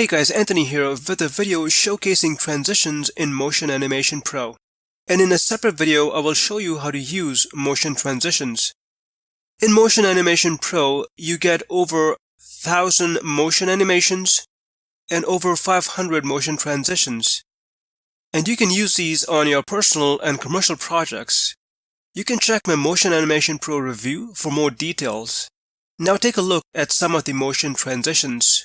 Hey guys, Anthony here with a video showcasing transitions in Motion Animation Pro. And in a separate video, I will show you how to use motion transitions. In Motion Animation Pro, you get over 1,000 motion animations and over 500 motion transitions. And you can use these on your personal and commercial projects. You can check my Motion Animation Pro review for more details. Now take a look at some of the motion transitions.